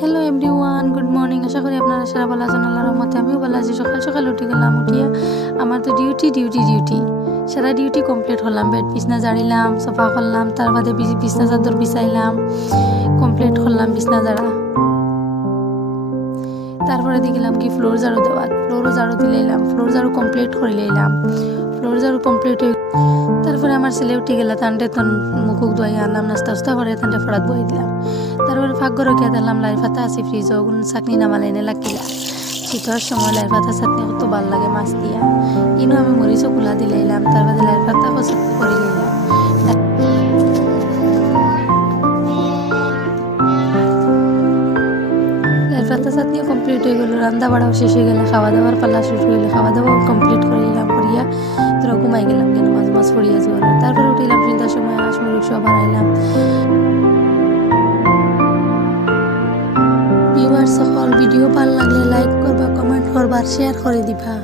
Hello everyone, good morning. আশা করি আপনারা সারা ভালো আছেন। আল্লাহর রহমতে আমিও ভালো আছি। সকাল সকাল উঠে গেলাম, উঠিয়া আমার তো ডিউটি সারা ডিউটি কমপ্লিট হলাম। বেড বিছনা ঝাড়িলাম, সোফা করলাম, তার বাদে বিছনা চাদর বিছাইলাম, কমপ্লিট করলাম বিছনা ঝাড়া। তারপরে দেখলাম কি ফ্লোর ঝাড়ু দেওয়া, ফ্লোরও ঝাড়ু দিলাম, ফ্লোর ঝাড়ু কমপ্লিট করে লইলাম। ফ্লোর ঝাড়ু কমপ্লিট হয়ে তারপরে আমার ছেলে উঠে গেল, তানটে তন মুখ ধুয়াই আনলাম, নাস্তা করে তানটে ফড়াত বই দিলাম। তারপরে ফাঁকঘর কে দিলাম, লাই পাতা আছে ফ্রিজ, ওগুলো চাটনি নামালে এনে লাগিলা। শীতের সময় লাই পাতা চাটনি কত ভালো লাগে মাছ দিয়া। ইনো আমি মরিচও কুলা দিলাম, তারপরে লাই পাতা চাটনি করে লইলাম। লাই পাতা চাটনিও কমপ্লিট হয়ে গেল, রান্না বাড়াও শেষ হয়ে গেলে, খাওয়া দাওয়ার পাল্লা শুরু হইলে খাওয়া দাওয়াও কমপ্লিট করে নিলাম। করিয়া তোরা ঘুমাই গেলাম, কেন মাছ পড়িয়া যাওয়ার। তারপরে উঠিলাম সন্ধ্যার সময়, আসমুড়ি সব বানাইলাম। ভিউয়ার্স সকল ভিডিও ভালো লাগলে লাইক করবা, কমেন্ট করবা, শেয়ার করে দিবা।